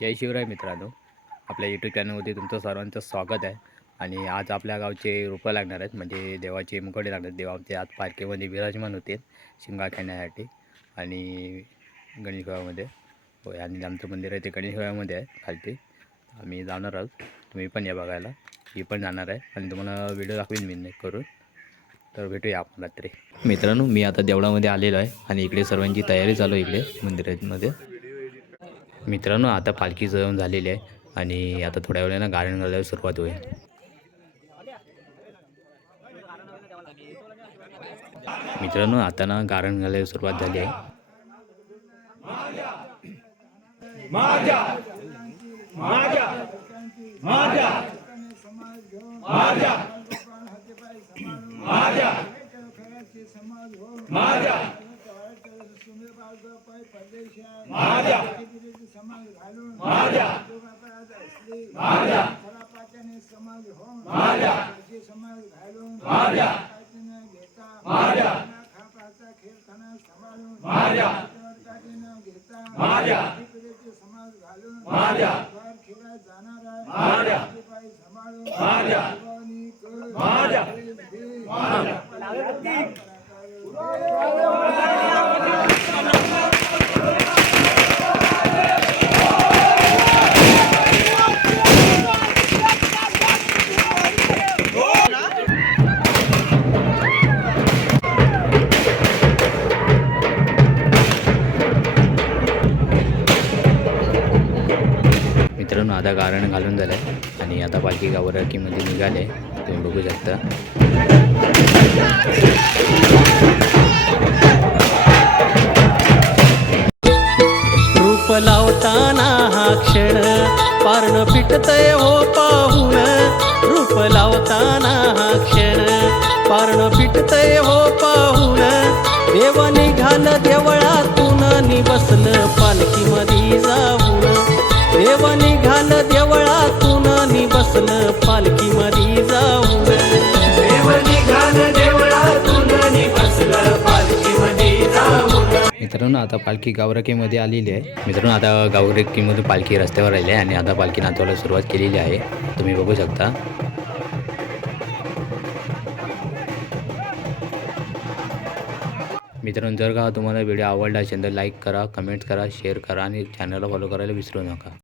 जय शिवराय मित्रांनो, आपल्या यूट्यूब चॅनलमध्ये तुमचं सर्वांचं स्वागत आहे. आणि आज आपल्या गावचे रोपं लागणार आहेत, म्हणजे देवाचे मुखवटे लागणार आहेत. देव आमचे आज पालखीमध्ये विराजमान होते शिंगा खेळण्यासाठी. आणि गणेशगावामध्ये होय, आणि आमचं मंदिर आहे ते गणेशगावामध्ये आहे खालती. आम्ही जाणार आहोत, तुम्ही पण या बघायला. मी पण जाणार आहे आणि तुम्हाला व्हिडिओ दाखवीन मी करून. तर भेटूया आपण रात्री. मित्रांनो, मी आता देवळामध्ये आलेलो आहे आणि इकडे सर्वांची तयारी चालू आहे इकडे मंदिरामध्ये. मित्रांनो, आता पालखी जवळ झालेली आहे आणि आता थोड्या वेळानं गायन घालायला सुरुवात होईल. मित्रांनो, आता ना गारण घालायला सुरुवात झाली आहे. मित्रांनो, आता गारण घालून झालं आहे आणि आता पालखी गावराकीमध्ये निघाले, तुम्ही बघू शकता. रूप लावताना हा क्षण पारण फिटतय हो पाहून. रूप लावताना हा क्षण पारण फिटतय हो पाहून. देव निघाल देवळातून नि बसलं पालखीमध्ये जाऊन. देव निघाल देवळातून नि बसलं पालखीमध्ये जाऊन. देव निघाल देवळातून नि बसलं पालखीमध्ये जाऊन. मित्रांनो, आता पालखी गावराकीमध्ये आलेली आहे. मित्रांनो, आता गावराकीमध्ये पालखी रस्त्यावर राहिली आहे आणि आता पालखी नाचवायला सुरुवात केलेली आहे, तुम्ही बघू शकता. मित्रांनो, जर का तुम्हाला व्हिडिओ आवडला असेल तर लाईक करा, कमेंट करा, शेअर करा आणि चॅनलला फॉलो करायला विसरू नका.